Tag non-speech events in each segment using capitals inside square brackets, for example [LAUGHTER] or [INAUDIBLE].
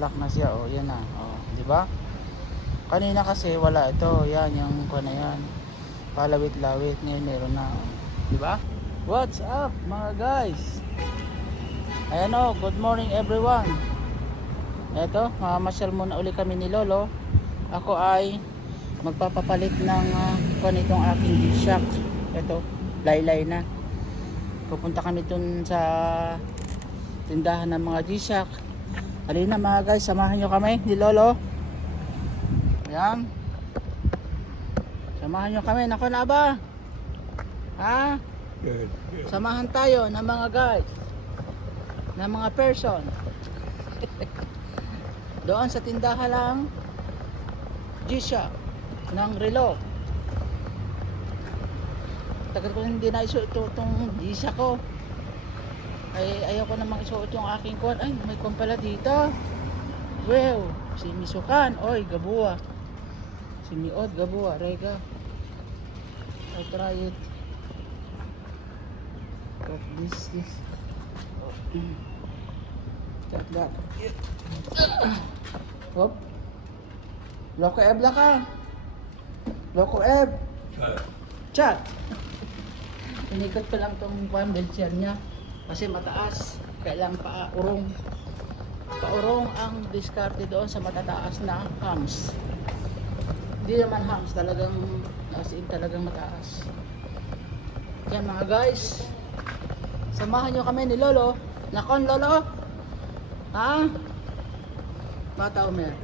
pan-lock na siya. Oh, yan na. Oh, di ba? Kanina kasi wala ito. Yan yung na yan. Palawit-lawit. Ngayon meron na. oh. Di ba? What's up mga guys? Ayan oh, good morning everyone. Eto, mamasyal muna uli kami ni Lolo. Ako ay magpapapalit ng uh, kuha nitong aking G-Shock. Ito, laylay na. Pupunta kami dun sa tindahan ng mga G-Shock. Halina mga guys, samahan nyo kami ni Lolo. Ayan. Samahan nyo kami. Nako na ba? Ha? Samahan tayo ng mga guys. Ng mga person. [LAUGHS] Doon sa tindahan lang G-Shock ng relo. Tagal ko hindi na isuot itong G-Shock ko. Ay ayaw ko namang isuot yung aking kuwan. Ay, may kuwan pala dito. Well, si Misukan. Oy, Gabua. Si Miod, Gabua. Rega. I try it. Got this, this. Got that. Hop. Loko Eb la ka. Loko Eb. Chat. Inikot ko lang tong chair niya kasi mataas. Kailang pa urong. Paurong ang diskarte doon sa matataas na hams. Hindi naman hams, talagang as in talagang mataas. Yan mga guys. Samahan nyo kami ni Lolo. Nakon Lolo. Ha? Bata Omer.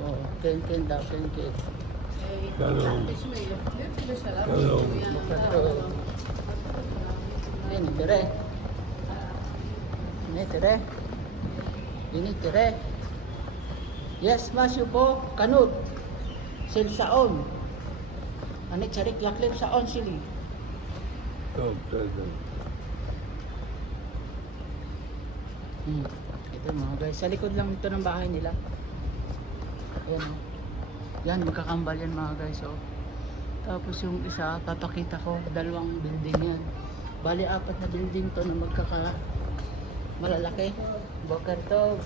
Oo, ken ken daw, ken ken. Ini tere. Ini tere. Ini tere. Yes, masyo po. Kanut. Sil saon. Ani charik yaklip saon sili. Hmm. Ito mga guys, sa likod lang ito ng bahay nila. Ayan o. Yan, magkakambal yan mga guys oh. Tapos yung isa, papakita ko, dalawang building yan. Bali, apat na building to na magkaka malalaki. Bokar to.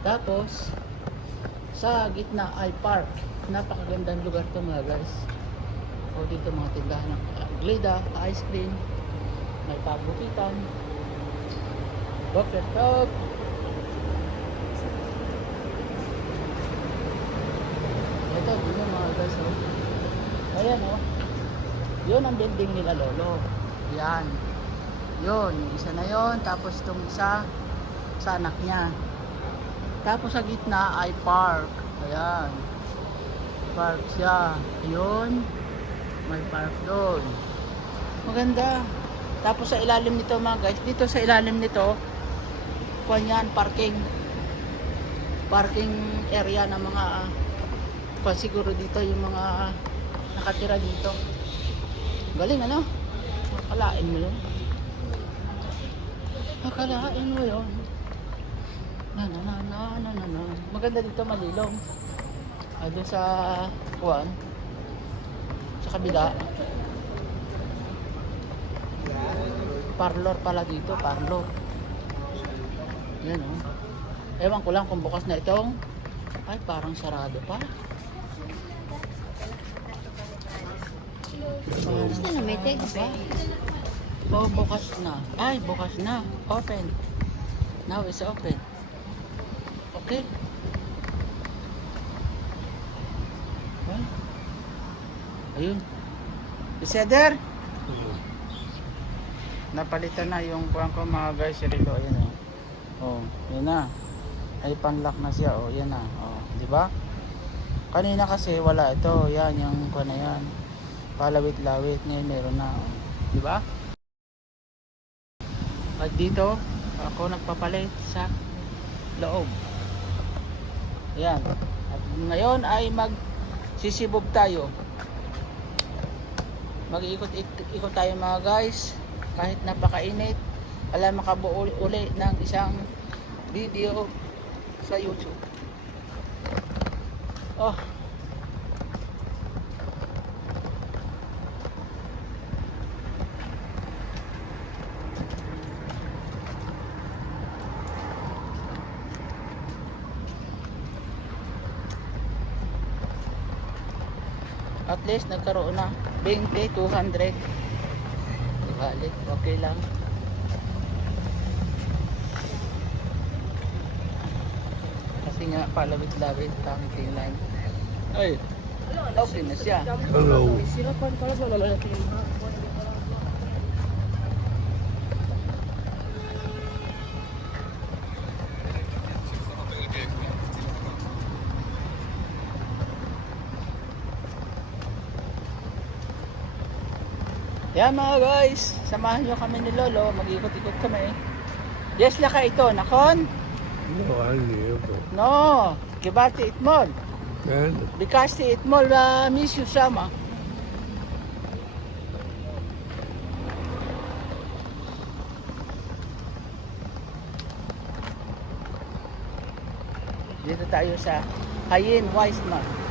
Tapos, sa gitna ay park. Napakagandang lugar to mga guys. O dito mga tindahan ng glida, ice cream, may pabukitan. Bokar to. Ito, yun mga guys, oh. Ayan, oh. Yun ang building nila, Lolo. Yan. Yun, yung isa na yun. Tapos itong isa, sa anak niya. Tapos sa gitna ay park. Ayan. Park siya. Yun. May park doon. Maganda. Tapos sa ilalim nito mga guys, dito sa ilalim nito, kuha yan, parking. Parking area ng mga pa siguro dito yung mga nakatira dito. Galing ano? Akalain mo yun. Akalain mo yun. Na na na na na na na. Maganda dito malilong. Ah, doon sa kuwan. Sa kabila. Parlor pala dito, parlor. Yan oh. Ewan ko lang kung bukas na itong ay parang sarado pa. Gusto na may tag ba? Oh, bukas na. Ay, bukas na. Open. Now it's open. Okay. Well, ayun. Iseder? Napalitan na yung kuhan ko mga guys. Rilo, ayun oh. Oh, yun na. Ay panlock na siya. Oh, yan na. Oh, di ba? Kanina kasi wala ito. Yan, yung kuhan na yan. Palawit-lawit. Ngayon meron na. Oh. Di ba? At dito, ako nagpapalit sa loob. Ayan. At ngayon ay mag sisibog tayo. Mag-ikot-ikot tayo mga guys. Kahit napakainit. Alam makabuo uli ng isang video sa YouTube. Oh. Least nagkaroon na 20, 200. Di balik, okay lang. Kasi nga palawit-lawit ang tingnan. Ay, okay na siya. Hello. Silapan pala ba naman natin yung mga Yan mga guys, samahan nyo kami ni Lolo, mag-ikot-ikot kami. Yes, laka ito, nakon? No, I live. No, kibati itmol. And Bikasti itmol, uh, miss you sama. Dito tayo sa Hayin Weissman.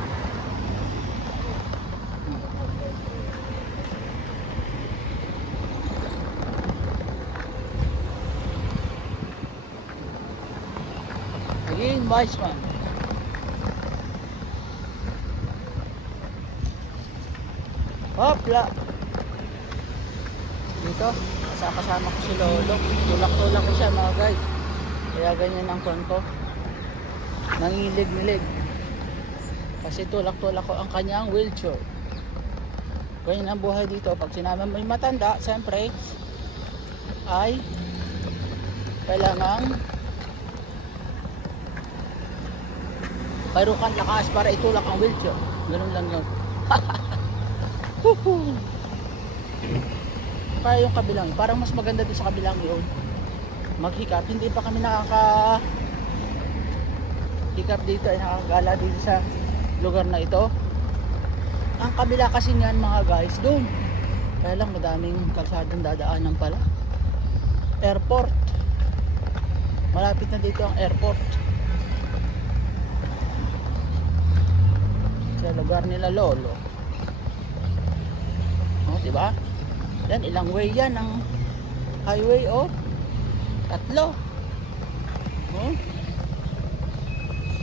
Hayin Weissman. Hopla. Dito, kasama ko si Lolo. Tulak-tulak ko siya mga guys. Kaya ganyan ang konto. Nangilig-nilig. Kasi tulak-tulak ko ang kanyang wheelchair. Ganyan ang buhay dito. Pag sinama mo matanda, siyempre, ay kailangan mayroon kang lakas para itulak ang wheelchair. Ganun lang yun. [LAUGHS] Kaya yung kabilang, parang mas maganda din sa kabilang yun. Maghikap, hindi pa kami nakaka hikap dito ay nakakagala dito sa lugar na ito. Ang kabila kasi niyan mga guys, doon. Kaya lang madaming kalsadong dadaanan pala. Airport. Malapit na dito ang airport. Sa lugar nila Lolo. Oh, di ba? Yan, ilang way yan ang highway, oh. Tatlo. Oh.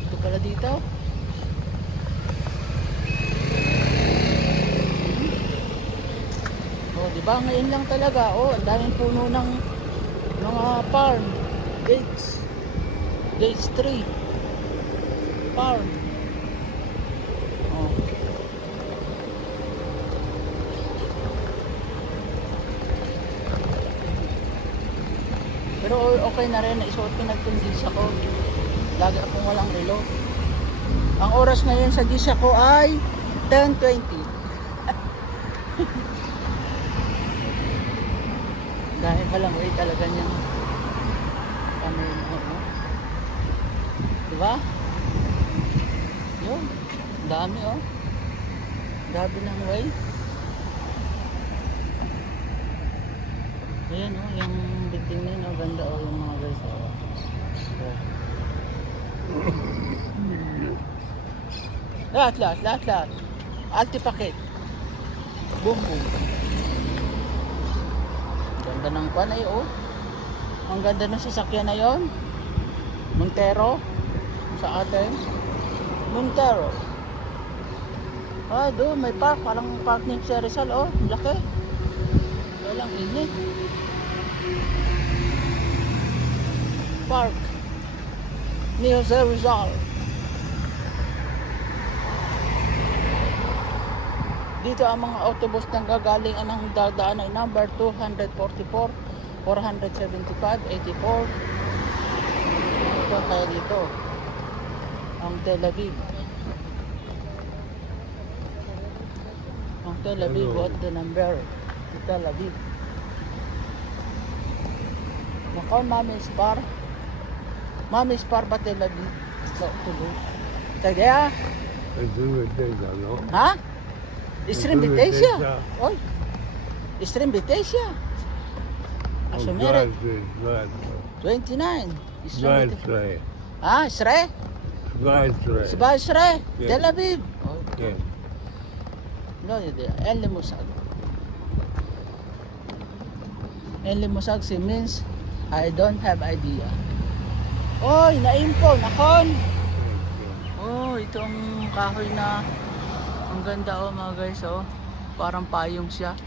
Ito pala dito. Oh, di ba? Ngayon lang talaga, oh, ang puno ng mga farm. Gates. Gates 3. Farm. Oh. Okay na rin, isuot ko nagtundis ako. Lagi akong walang relo. Ang oras ngayon sa gisa ko ay 10.20. [LAUGHS] Dahil palang way talaga niyang ano yun, ano. Diba? Yun. Dami oh. Dami ng way. Ayan oh, yung building na yun, oh, ganda oh, yung mga guys. Oh. Oh. lahat, lahat, lahat, lahat. Alti paket. Boom, boom. Ganda ng kwan ay oh. Ang ganda ng sasakyan na yon. Montero. Sa atin. Montero. Ah, doon may park. Parang park ni Sir Rizal oh. Laki. Walang init. Park. Ni Jose Rizal. Dito ang mga autobus nang gagaling ang dadaan ay number 244, 475, 84. Ito kaya dito. Ang Tel Aviv. Ang Tel Aviv, what the number? Tel Aviv. Nako, Mami Spar. Mami Spar ba Tel Aviv? No, Toulouse. Do it there, no? ha? Bitesia. yeah. Oy. Bitesia. Oh, Asumere, God, 29. God, Stream God, Bitesia. Trey. Ah. Sba Sre? Yeah. Tel Aviv. Oh, Yeah. no, yun. Enli Musag. Enli Musag si means I don't have idea. Oy, na-info, nakon. Oh, itong kahoy na ang Ang ganda oh mga guys oh. Parang payong siya.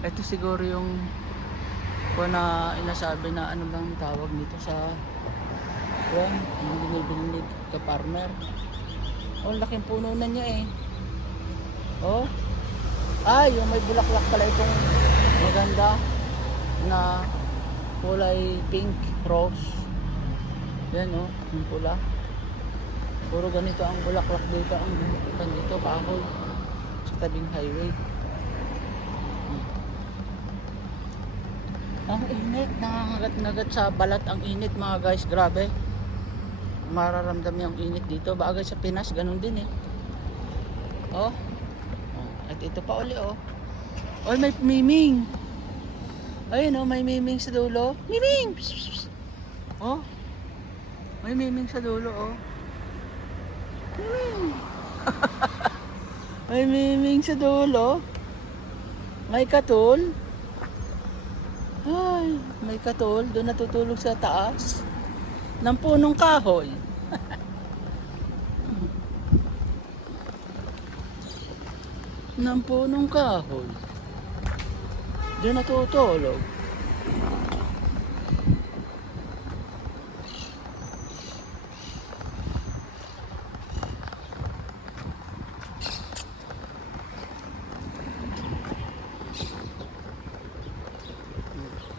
Ito siguro yung ko na inasabi na ano bang tawag nito sa yan, yung binibili ni ka farmer. Oh, laking puno na niya eh. Oh. Ah, yung may bulaklak pala itong maganda na kulay pink rose. Yan oh, yung pula. Puro ganito ang bulaklak dito ang bukan dito kahoy sa tabing highway. Ang init, nangangagat-ngagat sa balat ang init mga guys, grabe. Mararamdam ang init dito. Bagay sa Pinas, ganun din eh. Oh. oh. At ito pa uli oh. Oy, may miming. Ayun oh, may miming sa dulo. Miming! Oh. May miming sa dulo oh. Miming. [LAUGHS] may miming sa dulo. May katul. Ay, may katul. Doon natutulog sa taas. Ng punong kahoy. [LAUGHS] ng punong kahoy. Doon natutulog.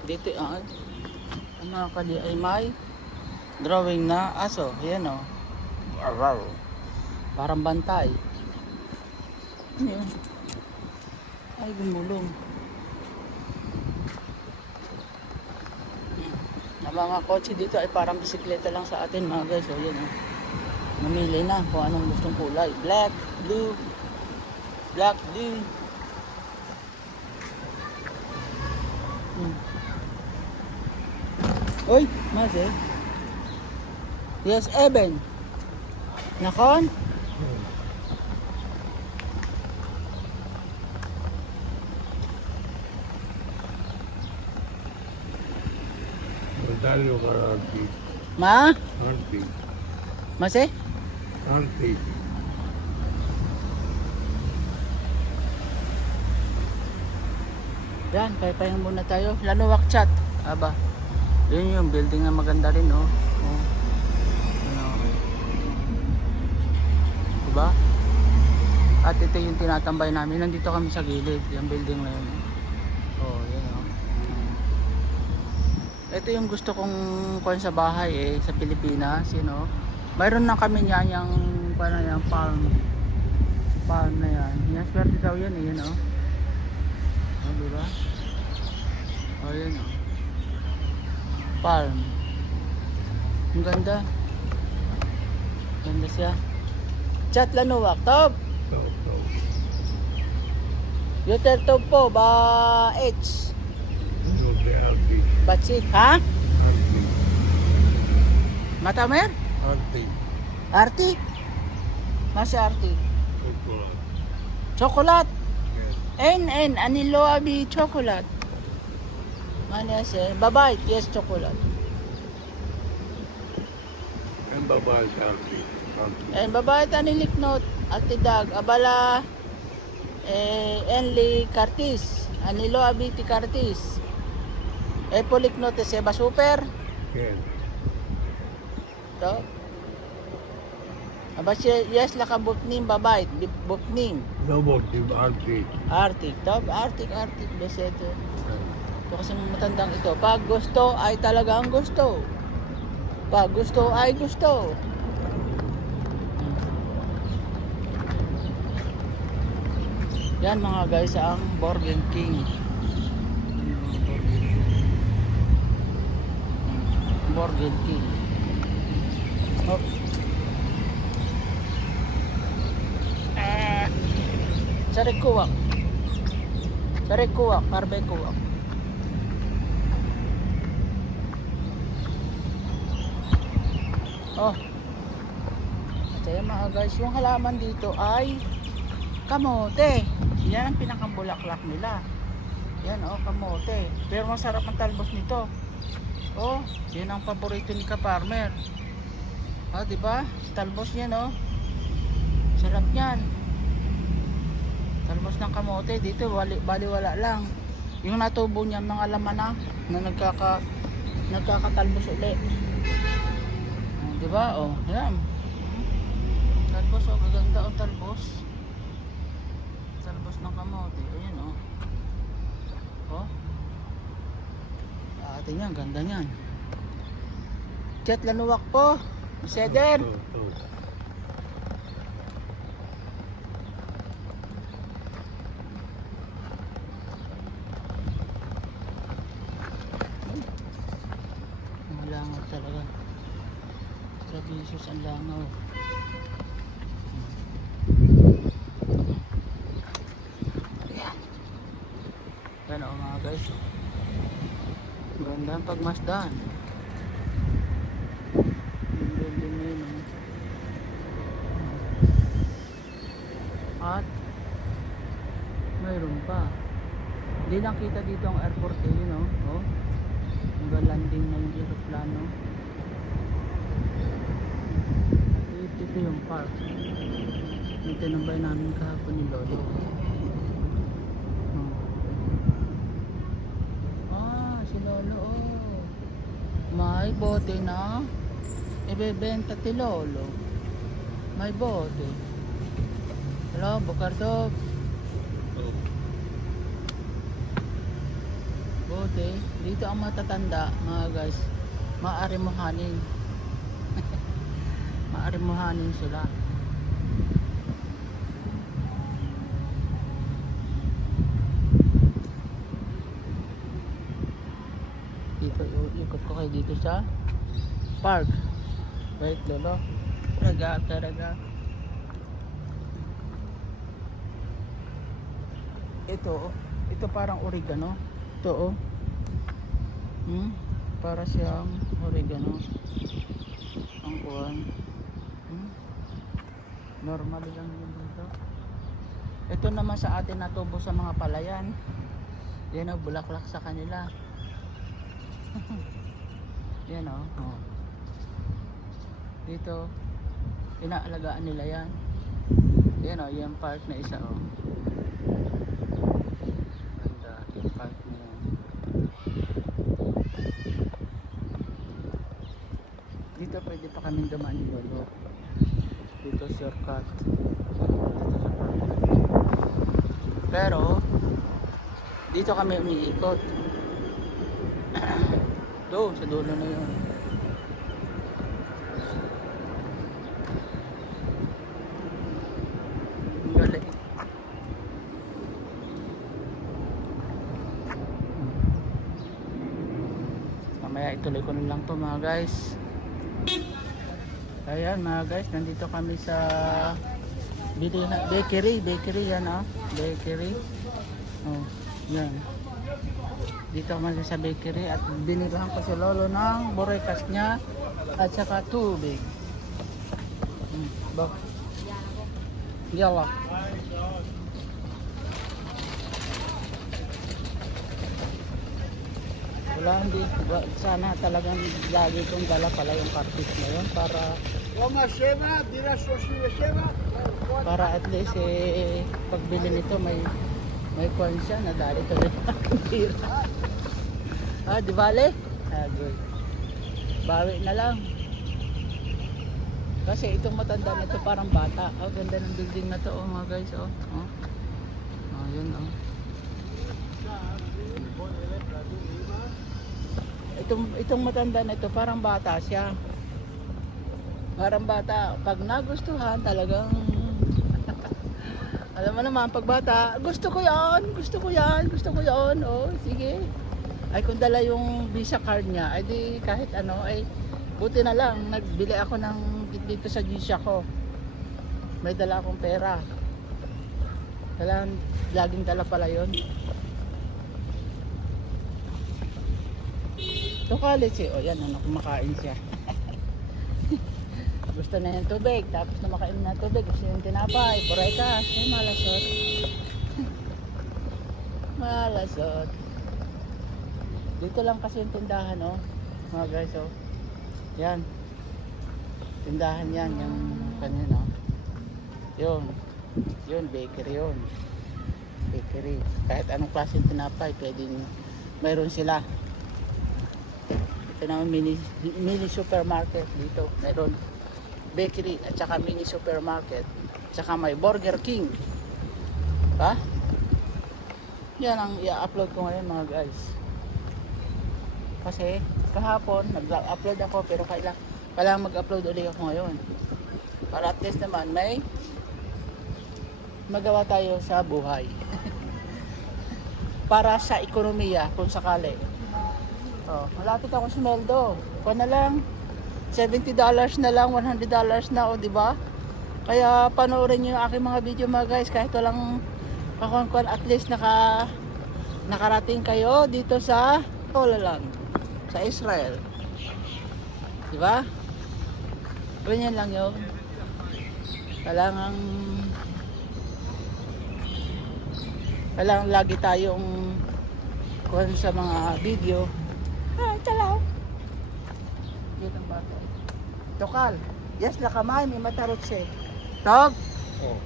Dito ah, ang mga kali ay may drawing na aso. Ayan o. Oh. Parang bantay. Ano yun? Ay, gumulong. Mga kotse dito ay parang bisikleta lang sa atin mga guys. O yan o. Mamili na kung anong gustong kulay. Black, blue, black, blue. Hmm. Uy, mas eh. Yes, Eben. Nakon? Ka auntie. Ma? Auntie. Mas eh? Auntie. Yan, paypayan muna tayo. Lanuwak chat. Aba. Yun yung building na maganda rin, oh. oh. Ano. Diba? At ito yung tinatambay namin. Nandito kami sa gilid. Yung building na yun. Oh, yan, oh. Ito yung gusto kong kuhan sa bahay, eh. Sa Pilipinas, you know. Mayroon na kami niyan yung, paano yan, palm. Palm na yan. Yan, swerte daw yan, eh. Yan, oh. Oh, diba? Oh, yun oh. Palm. Ang ganda. Ganda siya. Chat lanuwak. Top! So, so. Yuter top po. Ba H. Batsit. Ha? Auntie. Matamer? Auntie. Arti? Masya arti. Chocolate. Chocolate. Yes. En, en. Anilo abi chocolate. Ano yan Babay. Yes, chocolate. And bye-bye, auntie. Auntie. En babae taniliknot ati dag abala eh Enli Cartis Anilo Abiti Cartis eh poliknot eh seba super. Yes. to aba siya yes laka bupning babay Bip- bupning No more, the auntie. artik to artik artik beseto. To kasi matandang ito. Pag gusto ay talagang gusto. Pag gusto ay gusto. Yan mga guys ang Burger King. Burger King. Oh. Ah. Sari kuwak. Sari kuwak, karbe kuwak. Oh. Kaya mga guys, yung halaman dito ay kamote. Yan ang pinakambulaklak nila. Yan oh, kamote. Pero masarap ang talbos nito. Oh, yan ang paborito ni ka-farmer. Ah, di ba? Talbos niyan oh. Sarap niyan. Talbos ng kamote. Dito, wali, baliwala lang. Yung natubo niya mga laman na, na nagkaka, nagkakatalbos uli. Oh, di ba? Oh, yan. Talbos, oh, gaganda oh, talbos. Talbos ng kamote. Ayan, oh. Oh. Atin yan, ganda niyan. Chat lanuwak po. Seder. Ito, ito. Ang langaw talaga. Trabisos ang langaw. Ayan. Yan o mga guys. Ganda ang pagmasdan. At mayroon pa. Hindi lang kita dito ang airport eh, you know. Oh. Hanggang landing na yung aeroplano. Ito, ito yung park. Yung tinambay namin kahapon ni Lolo. Oh. Ah, si Lolo oh. May bote na. Ibebenta ti Lolo. May bote. Hello, Bukardog. Oh, Bote, dito ang matatanda, mga guys, maarimuhanin. [LAUGHS] maarimuhanin sila. Dito, i- ikot ko kayo dito sa park. Wait, lolo. Raga, raga. Ito, ito parang oregano. Ito, oh. Hmm? Para siyang oregano. Ang kuwan. Hmm? Normal lang yun dito. Ito naman sa atin natubo sa mga palayan. Yan o, bulaklak sa kanila. [LAUGHS] Yan o. Oh. Dito, inaalagaan nila yan. Yan o, yung park na isa o. Ganda, yung park na yan. Dito pwede pa kaming dumaan ni Lolo. Dito shortcut. Pero, dito kami umiikot. [CLEARS THROAT] Doon, sa dulo na yun. Galing. Mamaya ituloy ko na lang to mga guys. Ayan mga guys, nandito kami sa bakery, bakery yan ah, bakery. Oh, yan. Dito kami sa bakery at binilahan ko si Lolo ng borekas niya at saka tubig. Hmm, bak. Yala. Wala hindi, sana talagang lagi kong dala pala yung carpet na yun para para at least eh pagbili nito may may kwan siya nadali rin ang ah di bale? Ah good. Bawi na lang. Kasi itong matanda na ito parang bata. Oh ganda ng building na to oh mga guys oh. Oh, oh yun oh. Itong itong matanda na ito parang bata siya. Parang bata. Pag nagustuhan talagang [LAUGHS] alam mo naman pag bata gusto ko yan gusto ko yan gusto ko yan. Oh sige ay kung dala yung visa card niya ay di kahit ano ay buti na lang nagbili ako ng dito sa Gisha ko may dala akong pera kailangan laging dala pala So college eh. O yan, ano, kumakain siya. [LAUGHS] Gusto na yung tubig. Tapos na makain na tubig. Gusto yung tinapay. Purekas. Ay, malasot. [LAUGHS] malasot. Dito lang kasi yung tindahan, oh. Mga guys, oh. Yan. Tindahan yan. Yung kanya, no. Yun. Yun, bakery yun. bakery. Kahit anong klaseng tinapay, pwedeng mayroon sila. Ito naman mini, mini supermarket dito. Mayroon bakery at saka mini supermarket. Tsaka may Burger King. Ha? Yan ang i-upload ko ngayon mga guys. Kasi kahapon nag-upload ako pero kailangan, kailangan mag-upload ulit ako ngayon. Para at least naman may magawa tayo sa buhay. [LAUGHS] Para sa ekonomiya kung sakali. Oh, malapit ako sa Meldo. Kuha na lang. $70 na lang, $100 na o, di ba? Kaya panoorin niyo yung aking mga video mga guys kahit walang kakuan at least naka nakarating kayo dito sa wala lang sa Israel. Di ba? Ganyan lang yun. Kailangan kailangan lagi tayong kuhan sa mga video. Ah, talaw. Dito ang bata. Tokal. Yes, lakamay. May matarot siya. Tog. Oh.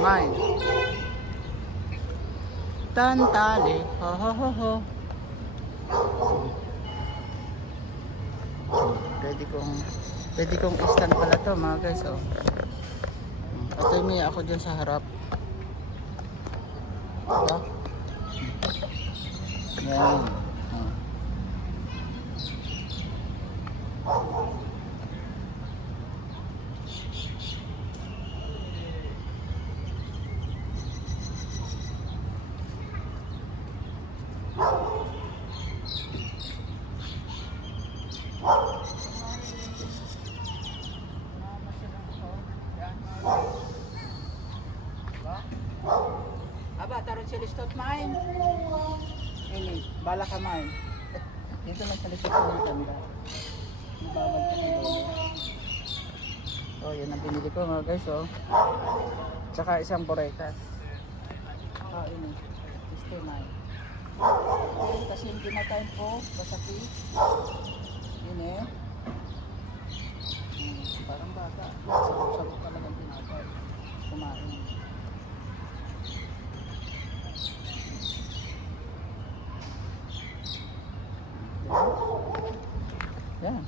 Mine. Tantali. Ho ho ho ho. Pwede kong pwede kong stand pala to mga guys oh. At may ako dyan sa harap. Ito. Yan. Oh. Aba, tarot sa listot mine. Ini, bala ka mine. Dito lang sa listot ng tanda. Ibabag ka ng lolo. Oh, yan ang binili oh. Tsaka isang borekas. Oh, ini. Mine. Kasi yung kinakain ko, basaki. Ini. Hmm, parang bata. Sabok-sabok talagang tinapay. Kumain. Yan.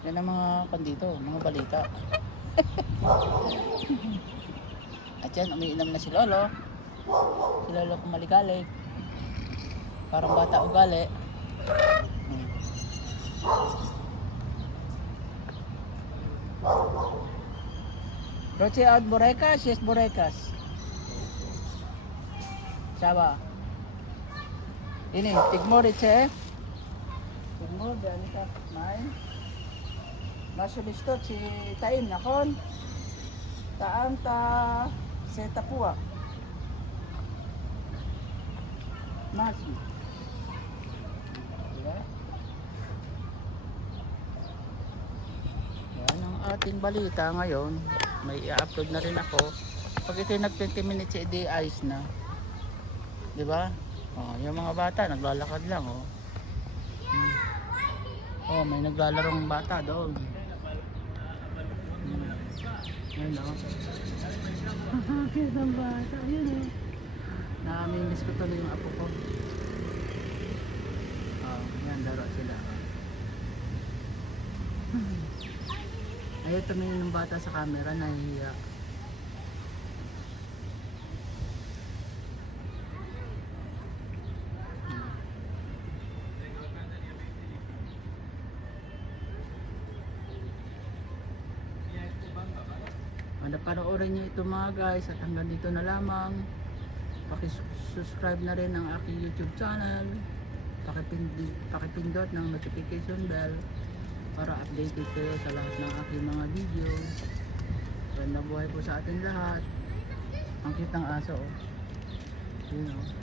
Yan ang mga pandito, mga balita. At yan, umiinom na si Lolo. Si Lolo kumaligalig. Parang bata ugali. Hmm. Roche out Borecas, yes Borecas. Saba. Ini, tigmo Riche. Tigmo, dyan ka. Main. Nasulistot si Taim nakon. Taan ta se tapua. Nasi. Diba? Yan ang ating balita ngayon. May i-upload na rin ako. Pag ito nag 20 minutes, edi ayos na. Di ba? Oh, yung mga bata naglalakad lang oh. Hmm. Oh, may naglalarong bata doon. Ayun oh. Cute ang bata. Ayun oh. Namimiss ko tuloy yung apo ko. Oh, yan, laro sila. Ayaw tumingin ng bata sa camera, nahihiya. Ano panoorin niyo ito mga guys at hanggang dito na lamang. Paki-subscribe na rin ang aking YouTube channel. Pakipindot, pakipindot ng notification bell para updated kayo sa lahat ng aking mga video. Ganda buhay po sa ating lahat. Ang cute ng aso. Oh. Yun oh.